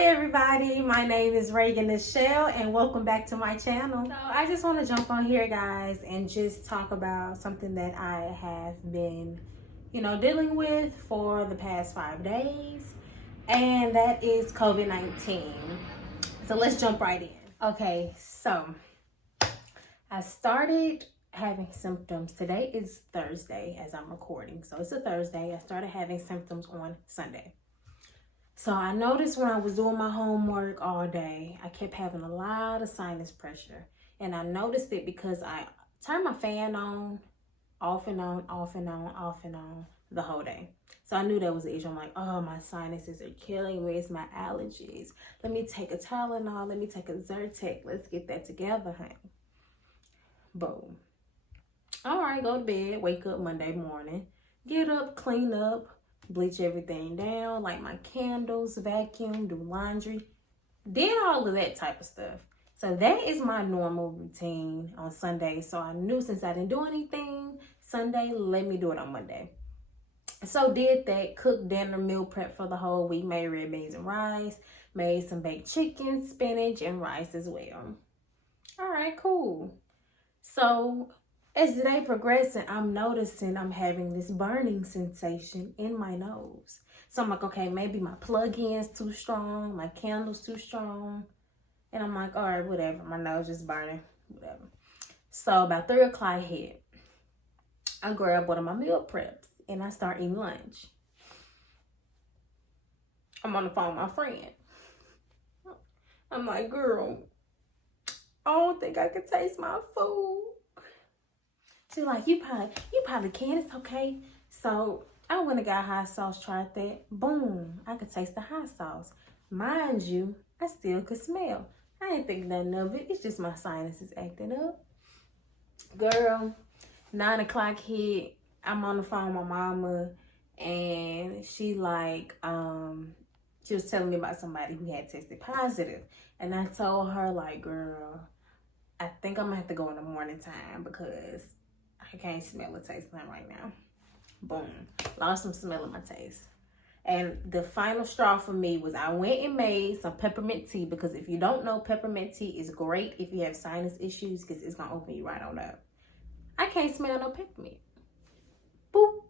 Hi everybody, my name is Reagan Nechell and welcome back to my channel. So I just want to jump on here guys and just talk about something that I have been, dealing with for the past 5 days, and that is COVID-19. So let's jump right in. Okay, so I started having symptoms. Today is Thursday as I'm recording, so it's a Thursday. I started having symptoms on Sunday. So I noticed when I was doing my homework all day, I kept having a lot of sinus pressure. And I noticed it because I turned my fan on, off and on, off and on, off and on the whole day. So I knew that was the issue. I'm like, oh, my sinuses are killing me. It's my allergies. Let me take a Tylenol. Let me take a Zyrtec. Let's get that together, honey. Boom. All right, go to bed. Wake up Monday morning. Get up, clean up. Bleach everything down, light my candles, vacuum, do laundry, did all of that type of stuff. So that is my normal routine on Sunday. So I knew since I didn't do anything Sunday, let me do it on Monday. So did that, cooked dinner, meal prep for the whole week, made red beans and rice, made some baked chicken, spinach, and rice as well. All right, cool. So as the day progressing, I'm noticing I'm having this burning sensation in my nose. So I'm like, okay, maybe my plug-in's too strong, my candle's too strong. And I'm like, all right, whatever. My nose just burning, whatever. So about 3 o'clock hit, I grab one of my meal preps and I start eating lunch. I'm on the phone with my friend. I'm like, girl, I don't think I can taste my food. She's like, you probably can. It's okay. So I went and got hot sauce, tried that. Boom. I could taste the hot sauce. Mind you, I still could smell. I ain't think nothing of it. It's just my sinuses acting up. Girl, 9 o'clock hit. I'm on the phone with my mama. And she like, she was telling me about somebody who had tested positive. And I told her like, girl, I think I'm gonna have to go in the morning time because I can't smell or taste nothing right now. Boom. Lost some smell in my taste. And the final straw for me was I went and made some peppermint tea, because if you don't know, peppermint tea is great if you have sinus issues because it's going to open you right on up. I can't smell no peppermint. Boop.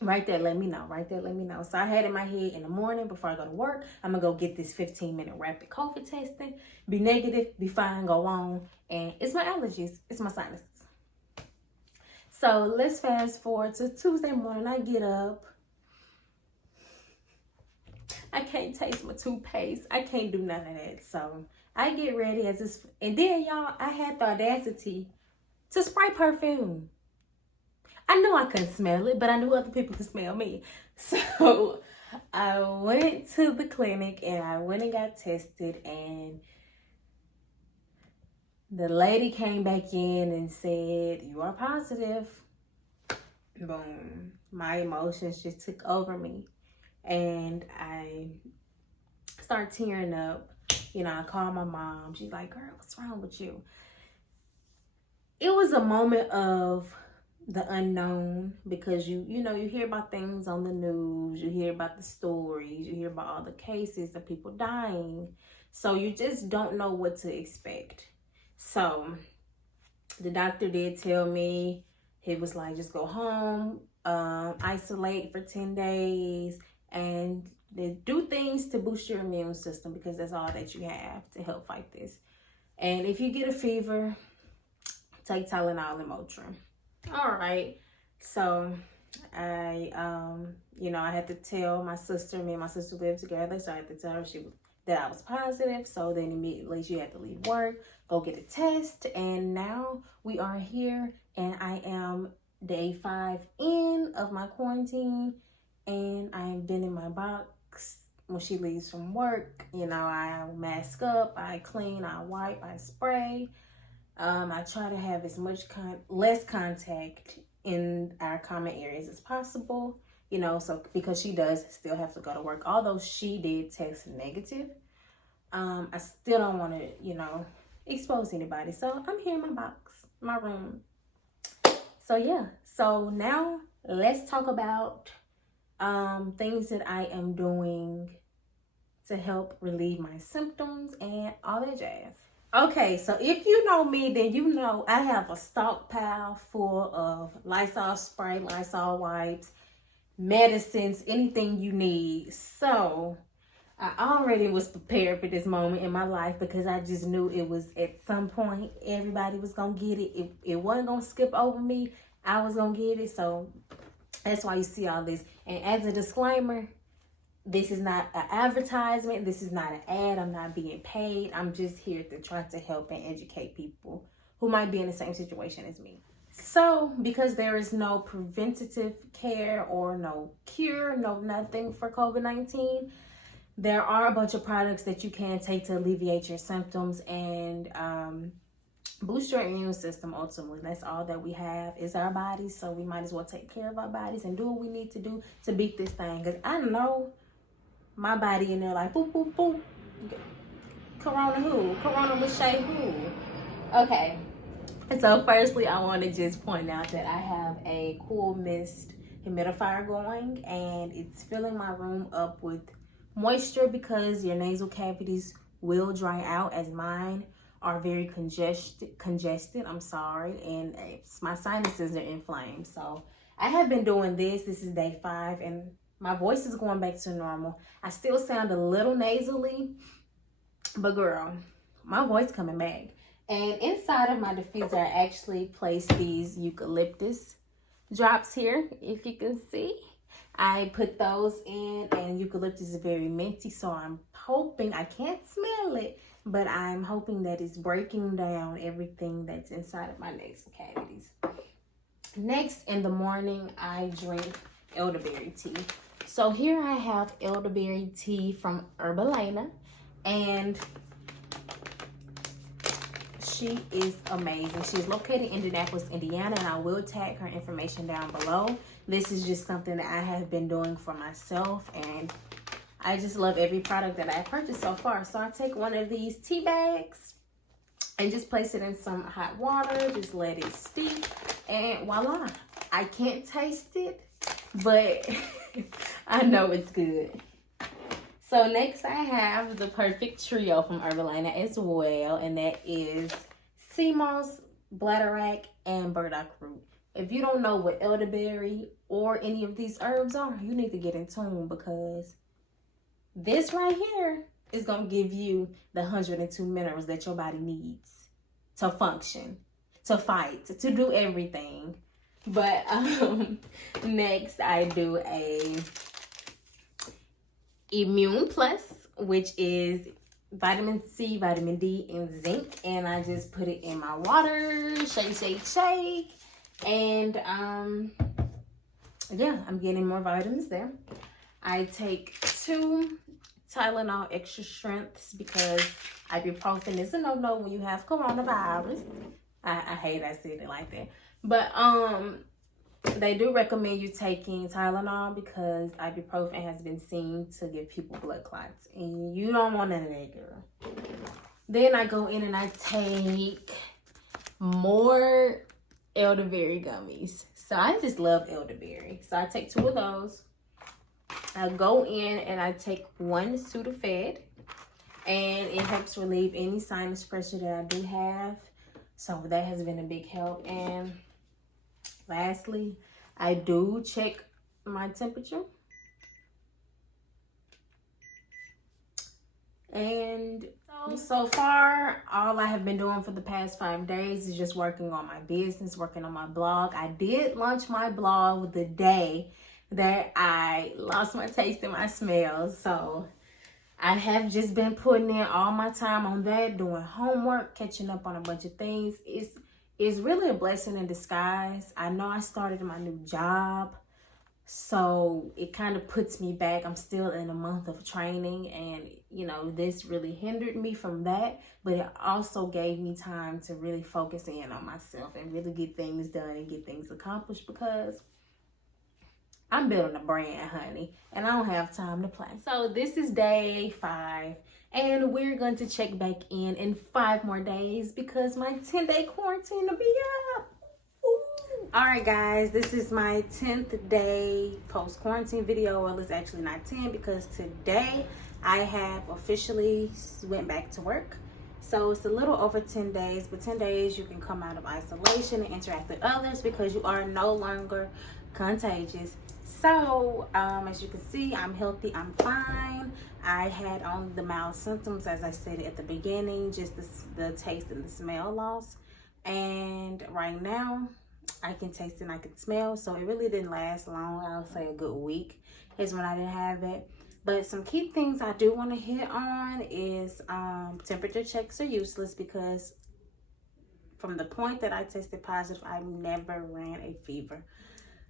Right there, let me know. Right there, let me know. So I had in my head in the morning before I go to work, I'm going to go get this 15-minute rapid COVID testing. Be negative, be fine, go on. And it's my allergies. It's my sinuses. So let's fast forward to Tuesday morning. I get up. I can't taste my toothpaste. I can't do none of that. So I get ready as this. And then, y'all, I had the audacity to spray perfume. I knew I couldn't smell it, but I knew other people could smell me. So I went to the clinic and I went and got tested, and the lady came back in and said, you are positive. Boom. My emotions just took over me. And I started tearing up. I called my mom. She's like, girl, what's wrong with you? It was a moment of the unknown, because you hear about things on the news. You hear about the stories. You hear about all the cases of people dying. So you just don't know what to expect. So the doctor did tell me, he was like, just go home, isolate for 10 days, and do things to boost your immune system, because that's all that you have to help fight this. And if you get a fever, take Tylenol and Motrin. All right. So I, I had to tell my sister, me and my sister lived together, so I had to tell her that I was positive. So then immediately she had to leave work, go get a test. And now we are here, and I am day 5 in of my quarantine, and I've been in my box. When she leaves from work, I mask up, I clean, I wipe, I spray. I try to have as much less contact in our common areas as possible, so because she does still have to go to work. Although she did test negative, I still don't want to, expose anybody. So I'm here in my box, my room. So yeah, so now let's talk about things that I am doing to help relieve my symptoms and all that jazz. Okay, so if you know me, then you know I have a stockpile full of Lysol spray, Lysol wipes, medicines, anything you need. So I already was prepared for this moment in my life because I just knew it was at some point everybody was gonna get it. It wasn't gonna skip over me. I was gonna get it. So that's why you see all this. And as a disclaimer, this is not an advertisement. This is not an ad. I'm not being paid. I'm just here to try to help and educate people who might be in the same situation as me. So because there is no preventative care or no cure, no nothing for COVID-19, there are a bunch of products that you can take to alleviate your symptoms and boost your immune system. Ultimately, that's all that we have is our bodies. So we might as well take care of our bodies and do what we need to do to beat this thing. Because I know my body in there like, boop, boop, boop. Corona who? Corona with Shay who? Okay. So firstly, I want to just point out that I have a cool mist humidifier going. And it's filling my room up with moisture because your nasal cavities will dry out, as mine are very congested. I'm sorry. And my sinuses are inflamed. So I have been doing this. This is day 5 and my voice is going back to normal. I still sound a little nasally, but girl, my voice coming back. And inside of my diffuser, I actually placed these eucalyptus drops here, if you can see. I put those in, and eucalyptus is very minty, so I'm hoping, I can't smell it, but I'm hoping that it's breaking down everything that's inside of my nasal cavities. Next, in the morning, I drink elderberry tea. So here I have elderberry tea from Herbalena, and she is amazing. She's located in Indianapolis, Indiana, and I will tag her information down below. This is just something that I have been doing for myself, and I just love every product that I've purchased so far. So I take one of these tea bags and just place it in some hot water, just let it steep, and voila. I can't taste it, but I know it's good. So next I have the perfect trio from Herbalena as well, and that is SEAMOSS, bladderwrack, and burdock root. If you don't know what elderberry or any of these herbs are, you need to get in tune, because this right here is going to give you the 102 minerals that your body needs to function, to fight, to do everything. But next I do a Immune Plus, which is vitamin C, vitamin D, and zinc. And I just put it in my water, shake, shake, shake. And yeah, I'm getting more vitamins there. I take 2 Tylenol extra strengths because ibuprofen is a no-no when you have coronavirus. I hate I said it like that. But they do recommend you taking Tylenol because ibuprofen has been seen to give people blood clots, and you don't want none of that, girl. Then I go in and I take more elderberry gummies. So I just love elderberry. So I take 2 of those. I go in and I take 1 Sudafed, and it helps relieve any sinus pressure that I do have. So that has been a big help. And lastly, I do check my temperature. And so far, all I have been doing for the past 5 days is just working on my business, working on my blog. I did launch my blog the day that I lost my taste and my smells. So I have just been putting in all my time on that, doing homework, catching up on a bunch of things. It's really a blessing in disguise. I know I started my new job, so it kind of puts me back. I'm still in a month of training, and you know, this really hindered me from that, but it also gave me time to really focus in on myself and really get things done and get things accomplished, because I'm building a brand, honey, and I don't have time to play. So this is day 5, and we're going to check back in 5 more days because my 10-day quarantine will be up. Ooh. Alright guys, this is my 10th day post-quarantine video. Well, it's actually not 10 because today I have officially went back to work. So it's a little over 10 days, but 10 days you can come out of isolation and interact with others because you are no longer contagious. So as you can see, I'm healthy, I'm fine. I had only the mild symptoms, as I said at the beginning, just the taste and the smell loss. And right now I can taste and I can smell, so it really didn't last long. I would say a good week is when I didn't have it. But some key things I do want to hit on is temperature checks are useless because from the point that I tested positive, I never ran a fever.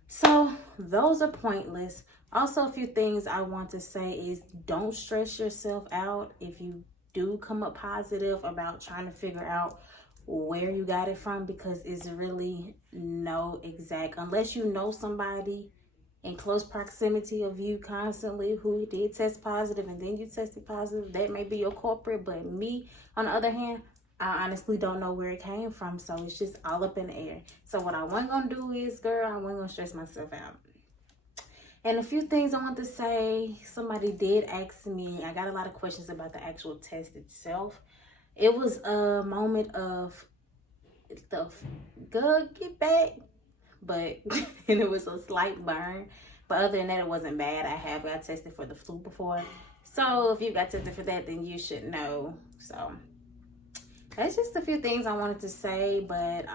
So those are pointless. Also, a few things I want to say is don't stress yourself out if you do come up positive about trying to figure out where you got it from, because it's really no exact, unless you know somebody in close proximity of you constantly who did test positive and then you tested positive, that may be your culprit. But me, on the other hand, I honestly don't know where it came from, so it's just all up in the air. So what I wasn't gonna do is, girl, I wasn't gonna stress myself out. And a few things I want to say, somebody did ask me, I got a lot of questions about the actual test itself. It was a moment of the good get back, but and it was a slight burn. But other than that, it wasn't bad. I got tested for the flu before. So if you got tested for that, then you should know. So that's just a few things I wanted to say, but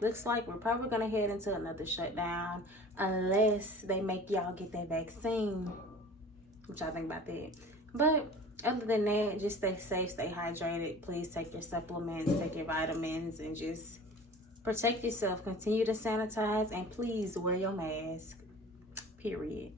looks like we're probably gonna head into another shutdown unless they make y'all get that vaccine, which I think about that. But other than that, just stay safe, stay hydrated. Please take your supplements, take your vitamins, and just protect yourself. Continue to sanitize, and please wear your mask, period.